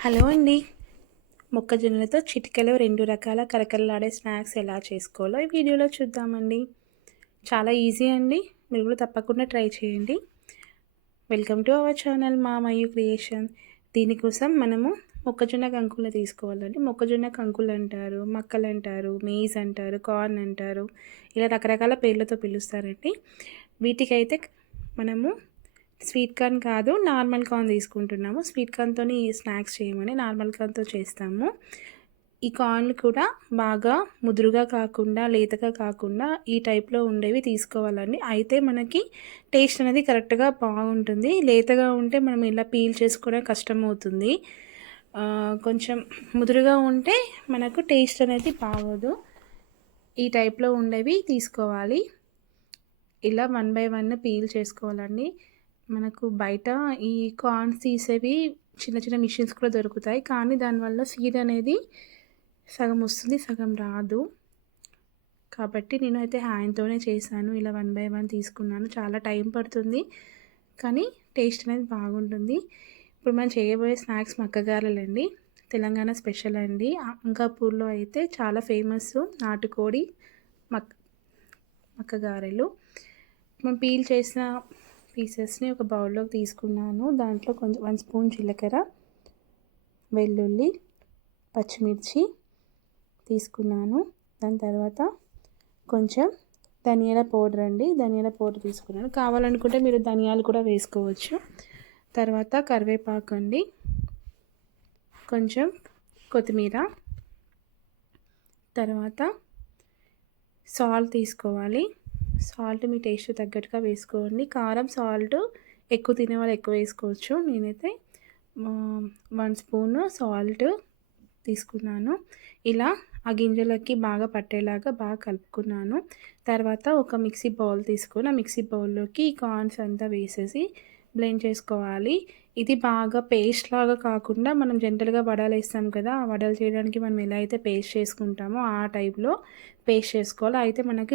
Hello అండి. మొక్కజొన్నలతో చిటికెలో 2 రకాల కరకరలాడే స్నాక్స్ ఎలా చేసుకోవాలో ఈ వీడియోలో చూద్దామండి. చాలా ఈజీ అండి. మీరు కూడా తప్పకుండా ట్రై చేయండి. Welcome to our channel Mayu creation. దీనికోసం మనము మొక్కజొన్న కంకులు తీసుకోవాలండి. మొక్కజొన్న కంకులు అంటారు, మక్కలు అంటారు, మేజ్ అంటారు, కార్న్ అంటారు. ఇలా రకరకాల పేర్లతో పిలుస్తారండి. వీటికైతే మనము స్వీట్ కార్న్ కాదు, నార్మల్ కార్న్ తీసుకుంటున్నాము. స్వీట్ కార్న్‌తోని స్నాక్స్ చేయమని నార్మల్ కార్న్‌తో చేస్తాము. ఈ కార్న్‌లు కూడా బాగా ముదురుగా కాకుండా, లేతగా కాకుండా ఈ టైప్‌లో ఉండేవి తీసుకోవాలండి. అయితే మనకి టేస్ట్ అనేది కరెక్ట్‌గా బాగుంటుంది. లేతగా ఉంటే మనం ఇలా పీల్ చేసుకోవడం కష్టమవుతుంది. కొంచెం ముదురుగా ఉంటే మనకు టేస్ట్ అనేది బాగోదు. ఈ టైప్‌లో ఉండేవి తీసుకోవాలి. ఇలా 1 బై 1 పీల్ చేసుకోవాలండి. మనకు బయట ఈ కార్న్స్ తీసేవి చిన్న చిన్న మిషన్స్ కూడా దొరుకుతాయి. కానీ దానివల్ల సీడ్ అనేది సగం వస్తుంది, సగం రాదు. కాబట్టి నేనైతే హ్యాండ్‌తోనే చేశాను. ఇలా 1 బై 1 తీసుకున్నాను. చాలా టైం పడుతుంది, కానీ టేస్ట్ అనేది బాగుంటుంది. ఇప్పుడు మనం చేయబోయే స్నాక్స్ మక్కగారెలండి. తెలంగాణ స్పెషల్ అండి. అంకాపూర్‌లో అయితే చాలా ఫేమస్ నాటుకోడి మక్కగారెలు. మనం పీల్ చేసిన పీసెస్ని ఒక బౌల్లోకి తీసుకున్నాను. దాంట్లో కొంచెం 1 స్పూన్ జీలకర్ర, వెల్లుల్లి, పచ్చిమిర్చి తీసుకున్నాను. దాని తర్వాత కొంచెం ధనియాల పౌడర్ అండి. ధనియాల పౌడర్ తీసుకున్నాను. కావాలనుకుంటే మీరు ధనియాలు కూడా వేసుకోవచ్చు. తర్వాత కరివేపాకు అండి, కొంచెం కొత్తిమీర, తర్వాత సాల్ట్ తీసుకోవాలి. సాల్ట్ మీ టేస్ట్ తగ్గట్టుగా వేసుకోండి. కారం, సాల్ట్ ఎక్కువ తినేవాళ్ళు ఎక్కువ వేసుకోవచ్చు. నేనైతే 1 స్పూన్ సాల్ట్ తీసుకున్నాను. ఇలా ఆ గింజలకి బాగా పట్టేలాగా బాగా కలుపుకున్నాను. తర్వాత ఒక మిక్సీ బౌల్ తీసుకొని ఆ మిక్సీ బౌల్లోకి ఈ కార్న్స్ అంతా వేసేసి బ్లెండ్ చేసుకోవాలి. ఇది బాగా పేస్ట్ లాగా కాకుండా మనం జనరల్గా వడలు వేస్తాం కదా, ఆ వడలు చేయడానికి మనం ఎలా అయితే పేస్ట్ చేసుకుంటామో ఆ టైప్లో పేస్ట్ చేసుకోవాలి. అయితే మనకి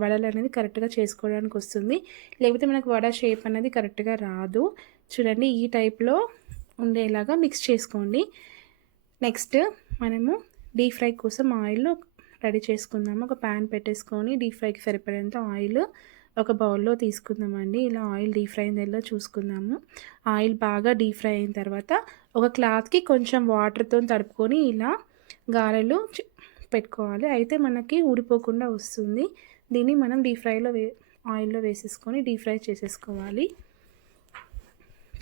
వడలు అనేది కరెక్ట్గా చేసుకోవడానికి వస్తుంది. లేకపోతే మనకు వడ షేప్ అనేది కరెక్ట్గా రాదు. చూడండి, ఈ టైప్లో ఉండేలాగా మిక్స్ చేసుకోండి. నెక్స్ట్ మనము డీప్ ఫ్రై కోసం ఆయిల్ రెడీ చేసుకుందాము. ఒక ప్యాన్ పెట్టేసుకొని డీప్ ఫ్రైకి సరిపడేంత ఆయిల్ ఒక బౌల్లో తీసుకుందామండి. ఇలా ఆయిల్ డీప్ ఫ్రై అయిందో చూసుకుందాము. ఆయిల్ బాగా డీప్ ఫ్రై అయిన తర్వాత ఒక క్లాత్కి కొంచెం వాటర్తో తడుపుకొని ఇలా గారెలు పెట్టుకోవాలి. అయితే మనకి ఊడిపోకుండా వస్తుంది. దీన్ని మనం డీప్ ఫ్రైలో ఆయిల్లో వేసేసుకొని డీప్ ఫ్రై చేసేసుకోవాలి.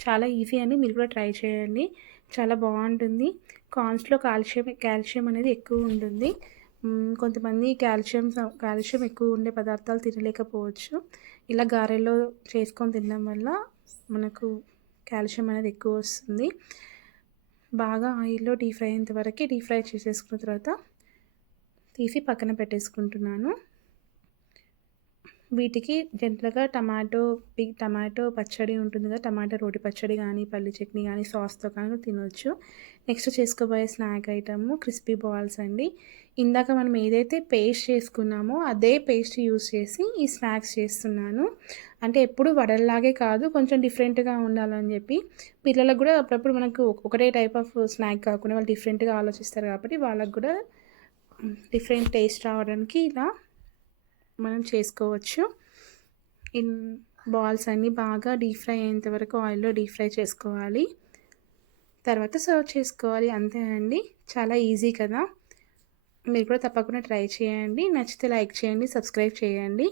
చాలా ఈజీ అని మీరు కూడా ట్రై చేయండి. చాలా బాగుంటుంది. కార్న్స్లో కాల్షియం అనేది ఎక్కువ ఉంటుంది. కొంతమంది కాల్షియం ఎక్కువ ఉండే పదార్థాలు తినలేకపోవచ్చు. ఇలా గారెలో చేసుకొని తినడం వల్ల మనకు కాల్షియం అనేది ఎక్కువ వస్తుంది. బాగా ఆయిల్లో డీప్ ఫ్రై అయ్యేంత వరకు డీప్ ఫ్రై చేసేసుకున్న తర్వాత తీసి పక్కన పెట్టేసుకుంటున్నాను. వీటికి జనరల్గా టమాటో పచ్చడి ఉంటుంది కదా, టమాటో రోటి పచ్చడి కానీ, పల్లి చట్నీ కానీ, సాస్తో కానీ తినవచ్చు. నెక్స్ట్ చేసుకోబోయే స్నాక్ ఐటమ్ క్రిస్పీ బాల్స్ అండి. ఇందాక మనం ఏదైతే పేస్ట్ చేసుకున్నామో అదే పేస్ట్ యూస్ చేసి ఈ స్నాక్స్ చేస్తున్నాను. అంటే ఎప్పుడు వడల్లాగే కాదు, కొంచెం డిఫరెంట్గా ఉండాలని చెప్పి పిల్లలకు కూడా అప్పుడప్పుడు మనకు ఒకటే టైప్ ఆఫ్ స్నాక్ కాకుండా వాళ్ళు డిఫరెంట్గా ఆలోచిస్తారు. కాబట్టి వాళ్ళకు కూడా డిఫరెంట్ టేస్ట్ రావడానికి ఇలా మనం చేసుకోవచ్చు. బాల్స్ అన్నీ బాగా డీప్ ఫ్రై అయ్యేంత వరకు ఆయిల్లో డీప్ ఫ్రై చేసుకోవాలి. తర్వాత సర్వ్ చేసుకోవాలి. అంతే అండి. చాలా ఈజీ కదా. మీరు కూడా తప్పకుండా ట్రై చేయండి. నచ్చితే లైక్ చేయండి, సబ్స్క్రైబ్ చేయండి.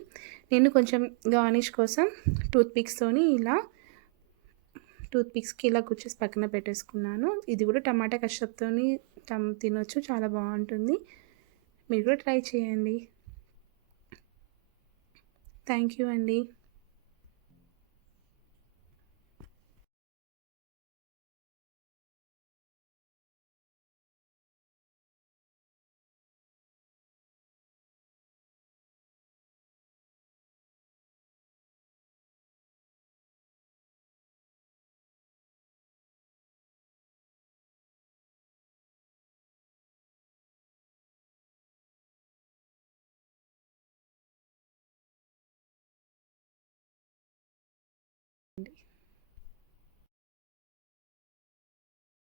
నేను కొంచెం గార్నిష్ కోసం టూత్పిక్స్కి ఇలా గుచ్చేసి పక్కన పెట్టేసుకున్నాను. ఇది కూడా టమాటా కష్టంతోని తినొచ్చు. చాలా బాగుంటుంది. మీరు కూడా ట్రై చేయండి. థ్యాంక్ యూ అండి.